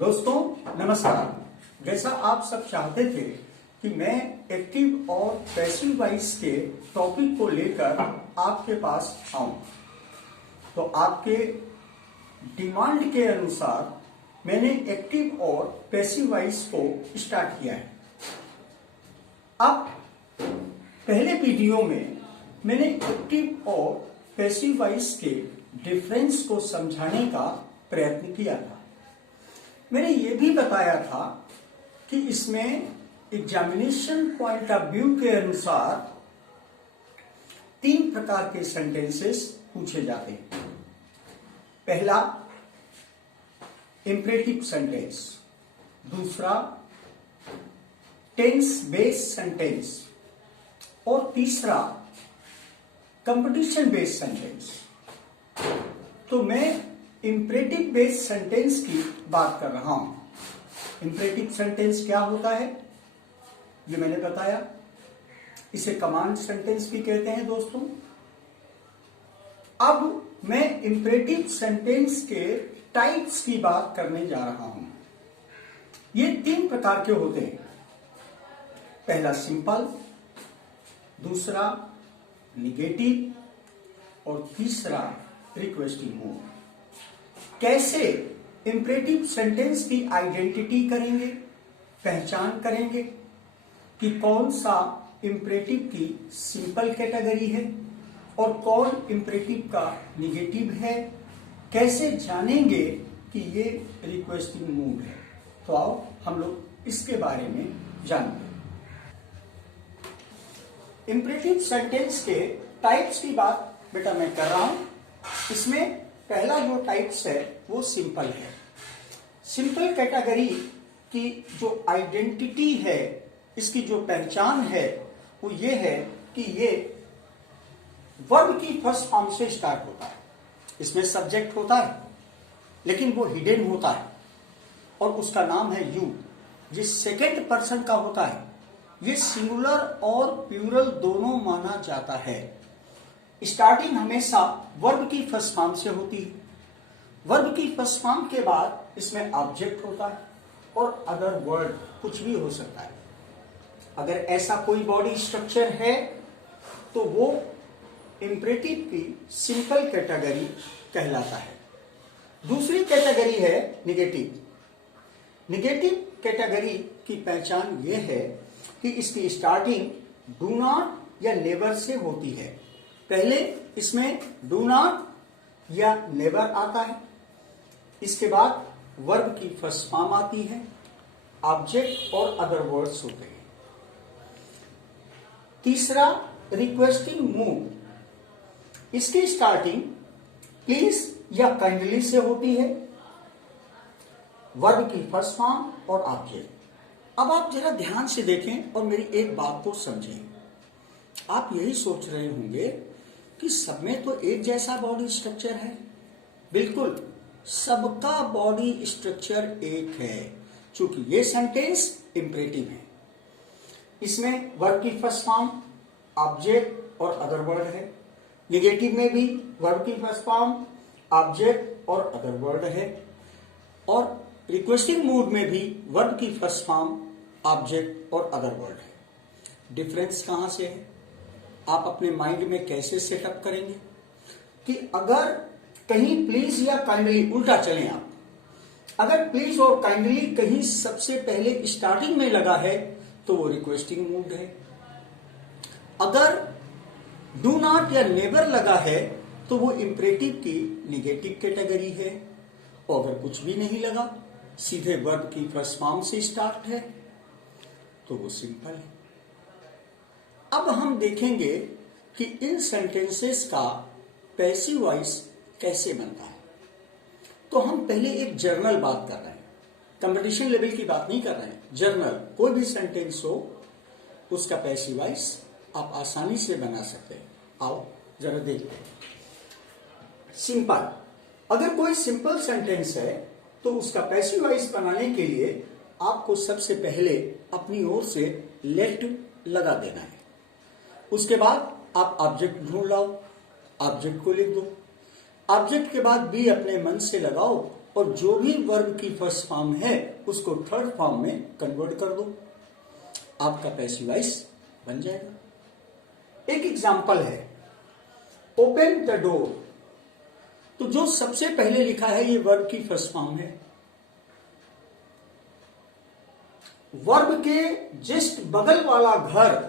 दोस्तों नमस्कार। जैसा आप सब चाहते थे कि मैं एक्टिव और पैसिव वॉइस के टॉपिक को लेकर आपके पास आऊं, तो आपके डिमांड के अनुसार मैंने एक्टिव और पैसिव वॉइस को स्टार्ट किया है। अब पहले वीडियो में मैंने एक्टिव और पैसिव वॉइस के डिफरेंस को समझाने का प्रयत्न किया था। मैंने ये भी बताया था कि इसमें एग्जामिनेशन पॉइंट ऑफ व्यू के अनुसार 3 प्रकार के सेंटेंसेस पूछे जाते हैं। पहला इंपरेटिव सेंटेंस, दूसरा टेंस बेस्ड सेंटेंस और तीसरा कंपटीशन बेस्ड सेंटेंस। तो मैं इंपरेटिव बेस्ड सेंटेंस की बात कर रहा हूं। इंपरेटिव सेंटेंस क्या होता है ये मैंने बताया। इसे कमांड सेंटेंस भी कहते हैं दोस्तों। अब मैं इंपरेटिव सेंटेंस के टाइप्स की बात करने जा रहा हूं। ये 3 प्रकार के होते हैं। पहला सिंपल, दूसरा निगेटिव और तीसरा रिक्वेस्टिंग मोड। कैसे इंपरेटिव सेंटेंस की आइडेंटिटी करेंगे, पहचान करेंगे कि कौन सा इंपरेटिव की सिंपल कैटेगरी है और कौन इंपरेटिव का निगेटिव है, कैसे जानेंगे कि ये रिक्वेस्टिंग मोड है। तो आओ हम लोग इसके बारे में जानते हैं। इंपरेटिव सेंटेंस के टाइप्स की बात बेटा मैं कर रहा हूं। इसमें पहला जो टाइप्स है वो सिंपल है। सिंपल कैटेगरी की जो आइडेंटिटी है, इसकी जो पहचान है वो ये है कि ये वर्ब की फर्स्ट फॉर्म से स्टार्ट होता है। इसमें सब्जेक्ट होता है लेकिन वो हिडन होता है और उसका नाम है यू, जिस सेकेंड पर्सन का होता है। ये सिंगुलर और प्लूरल दोनों माना जाता है। स्टार्टिंग हमेशा वर्ब की फर्स्ट फॉर्म से होती है। वर्ब की फर्स्ट फॉर्म के बाद इसमें ऑब्जेक्ट होता है और अदर वर्ड कुछ भी हो सकता है। अगर ऐसा कोई बॉडी स्ट्रक्चर है तो वो इंपरेटिव की सिंपल कैटेगरी कहलाता है। दूसरी कैटेगरी है निगेटिव। निगेटिव कैटेगरी की पहचान ये है कि इसकी स्टार्टिंग डू नॉट या नेवर से होती है। पहले इसमें डू नॉट या नेवर आता है, इसके बाद वर्ब की फर्स्ट फॉर्म आती है, ऑब्जेक्ट और अदर वर्ड्स होते हैं। तीसरा रिक्वेस्टिंग मूड। इसकी स्टार्टिंग प्लीज या काइंडली से होती है, वर्ब की फर्स्ट फॉर्म और ऑब्जेक्ट। अब आप जरा ध्यान से देखें और मेरी एक बात को समझें। आप यही सोच रहे होंगे कि सब में तो एक जैसा बॉडी स्ट्रक्चर है। बिल्कुल, सबका बॉडी स्ट्रक्चर एक है, क्योंकि ये सेंटेंस इंपरेटिव है। इसमें वर्ब की फर्स्ट फॉर्म, ऑब्जेक्ट और अदर वर्ड है। निगेटिव में भी वर्ब की फर्स्ट फॉर्म, ऑब्जेक्ट और अदर वर्ड है। और रिक्वेस्टिंग मूड में भी वर्ब की फर्स्ट फॉर्म, ऑब्जेक्ट और अदर वर्ड है। डिफरेंस कहां से है आप अपने माइंड में कैसे सेटअप करेंगे कि अगर कहीं प्लीज या काइंडली उल्टा चलें आप, अगर प्लीज और काइंडली कहीं सबसे पहले स्टार्टिंग में लगा है तो वो रिक्वेस्टिंग मूड है। अगर डू नॉट या नेवर लगा है तो वो इंपरेटिव की निगेटिव कैटेगरी है। और अगर कुछ भी नहीं लगा, सीधे वर्ब की फर्स्ट फॉर्म से स्टार्ट है, तो वो सिंपल है। अब हम देखेंगे कि इन सेंटेंसेस का पैसिव वॉइस कैसे बनता है। तो हम पहले एक जनरल बात कर रहे हैं, कंपटीशन लेवल की बात नहीं कर रहे हैं। जनरल कोई भी सेंटेंस हो, उसका पैसिव वॉइस आप आसानी से बना सकते हैं। आओ जरा देखते हैं। सिंपल, अगर कोई सिंपल सेंटेंस है तो उसका पैसिव वॉइस बनाने के लिए आपको सबसे पहले अपनी ओर से लेट लगा देना है। उसके बाद आप ऑब्जेक्ट ढूंढ लाओ, ऑब्जेक्ट को लिख दो। ऑब्जेक्ट के बाद बी अपने मन से लगाओ और जो भी वर्ब की फर्स्ट फॉर्म है उसको थर्ड फॉर्म में कन्वर्ट कर दो, आपका पैसिव वॉइस बन जाएगा। एक एग्जांपल है, ओपन द डोर। तो जो सबसे पहले लिखा है ये वर्ब की फर्स्ट फॉर्म है। वर्ब के जस्ट बगल वाला घर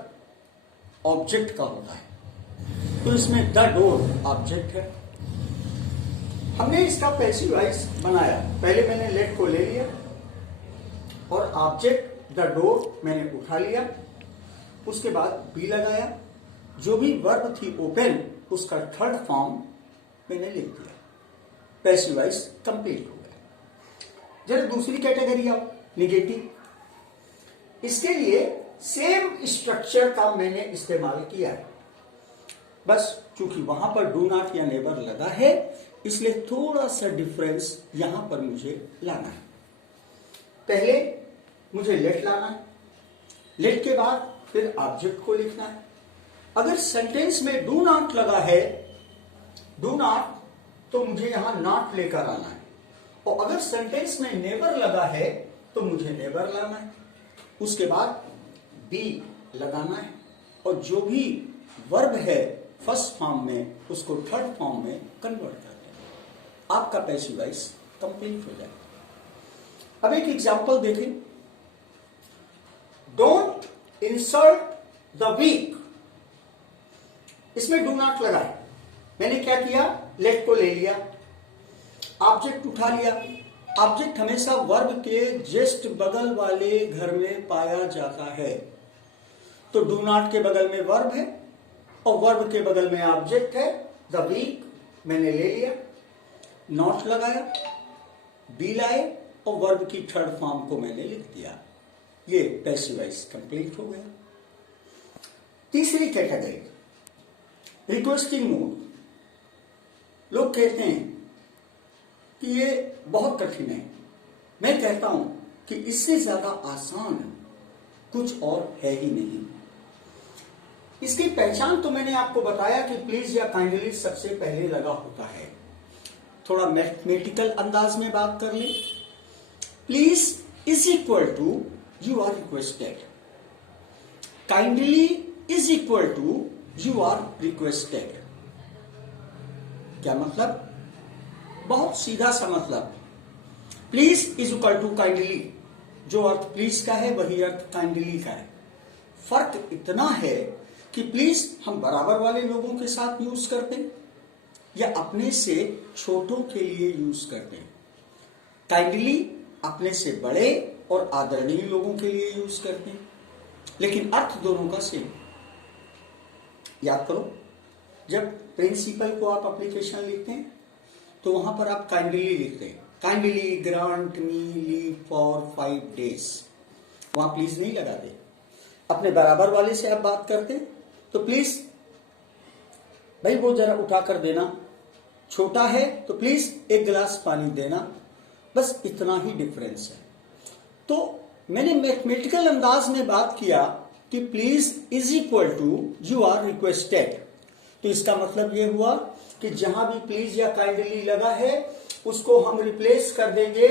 ऑब्जेक्ट का होता है, तो इसमें द डोर ऑब्जेक्ट है। हमने इसका पैसिव वॉइस बनाया, पहले मैंने लेट को ले लिया और ऑब्जेक्ट द डोर मैंने उठा लिया, उसके बाद बी लगाया, जो भी वर्ब थी ओपन उसका थर्ड फॉर्म मैंने लिख दिया, पैसिव वॉइस कंप्लीट हो गया। जरा दूसरी कैटेगरी आओ, निगेटिव। इसके लिए सेम स्ट्रक्चर का मैंने इस्तेमाल किया है, बस चूंकि वहां पर डू नॉट या नेवर लगा है इसलिए थोड़ा सा डिफरेंस यहां पर मुझे लाना है। पहले मुझे लेट लाना है, लेट के बाद फिर ऑब्जेक्ट को लिखना है। अगर सेंटेंस में डू नॉट लगा है, डू नॉट, तो मुझे यहां नॉट लेकर आना है, और अगर सेंटेंस में नेवर लगा है तो मुझे नेवर लाना है। उसके बाद बी लगाना है, और जो भी वर्ब है फर्स्ट फॉर्म में उसको थर्ड फॉर्म में कन्वर्ट कर देना, आपका पैसिव वॉइस कंप्लीट हो जाएगा। अब एक एग्जांपल देखें, डोंट इंसल्ट द वीक। इसमें डू नॉट लगा है, मैंने क्या किया, लेट को ले लिया, ऑब्जेक्ट उठा लिया। ऑब्जेक्ट हमेशा वर्ब के जस्ट बगल वाले घर में पाया जाता है, तो डू नॉट के बगल में वर्ब है और वर्ब के बगल में ऑब्जेक्ट है, द वीक मैंने ले लिया, नॉट लगाया, बी लाए और वर्ब की थर्ड फॉर्म को मैंने लिख दिया, ये पैसिव वॉइस कंप्लीट हो गया। तीसरी कैटेगरी, रिक्वेस्टिंग मूड। लोग कहते हैं कि ये बहुत कठिन है, मैं कहता हूं कि इससे ज्यादा आसान कुछ और है ही नहीं। इसकी पहचान तो मैंने आपको बताया कि प्लीज या काइंडली सबसे पहले लगा होता है। थोड़ा मैथमेटिकल अंदाज में बात कर ले, please is equal to you are requested, kindly is equal to you are requested. क्या मतलब? बहुत सीधा सा मतलब, please is equal to kindly, जो अर्थ प्लीज का है वही अर्थ काइंडली का है। फर्क इतना है कि प्लीज हम बराबर वाले लोगों के साथ यूज करते हैं या अपने से छोटों के लिए यूज करते हैं, काइंडली अपने से बड़े और आदरणीय लोगों के लिए यूज करते हैं, लेकिन अर्थ दोनों का सेम। याद करो, जब प्रिंसिपल को आप एप्लीकेशन लिखते हैं तो वहां पर आप काइंडली लिखते हैं, kindly grant me leave for 5 days, वहां प्लीज नहीं लगाते। अपने बराबर वाले से आप बात करते हैं तो प्लीज भाई वो जरा उठा कर देना, छोटा है तो प्लीज एक गिलास पानी देना, बस इतना ही डिफरेंस है। तो मैंने मैथमेटिकल अंदाज में बात किया कि please is equal to you are requested, तो इसका मतलब यह हुआ कि जहां भी प्लीज या काइंडली लगा है उसको हम रिप्लेस कर देंगे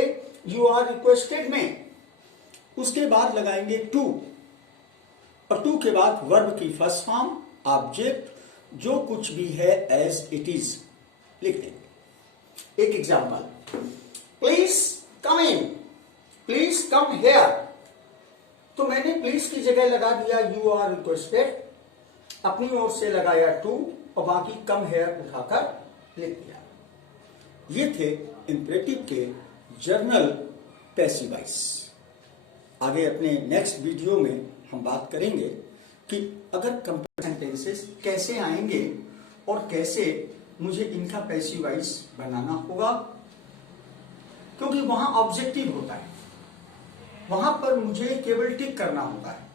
यू आर रिक्वेस्टेड में, उसके बाद लगाएंगे टू, और टू के बाद वर्ब की फर्स्ट फॉर्म, ऑब्जेक्ट, जो कुछ भी है एज इट इज लिख देंगे। एक example, please come in, please come here, तो मैंने प्लीज की जगह लगा दिया यू आर रिक्वेस्टेड, अपनी ओर से लगाया टू और बाकी कम हेयर उठाकर लिख दिया। ये थे इंपरेटिव के जर्नल पैसिव वॉइस। आगे अपने नेक्स्ट वीडियो में हम बात करेंगे कि अगर कंप्लीट सेंटेंसेस कैसे आएंगे और कैसे मुझे इनका पैसिव वॉइस बनाना होगा, क्योंकि वहां ऑब्जेक्टिव होता है, वहां पर मुझे केवल टिक करना होता है।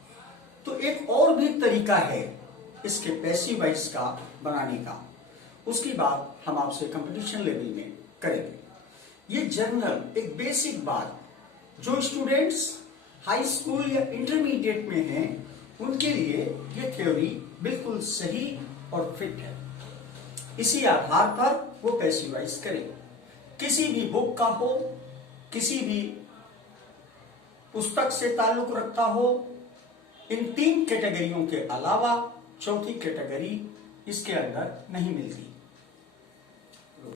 तो एक और भी तरीका है इसके पैसिव वॉइस का बनाने का, उसकी बात हम आपसे कंपटीशन लेवल में करेंगे। ये जर्नल एक बेसिक बात, जो स्टूडेंट्स हाई स्कूल या इंटरमीडिएट में हैं उनके लिए ये थ्योरी बिल्कुल सही और फिट है। इसी आधार पर वो पैसिव वॉइस करेंगे। किसी भी बुक का हो, किसी भी पुस्तक से ताल्लुक रखता हो, इन 3 कैटेगरियों के अलावा चौथी कैटेगरी इसके अंदर नहीं मिलती।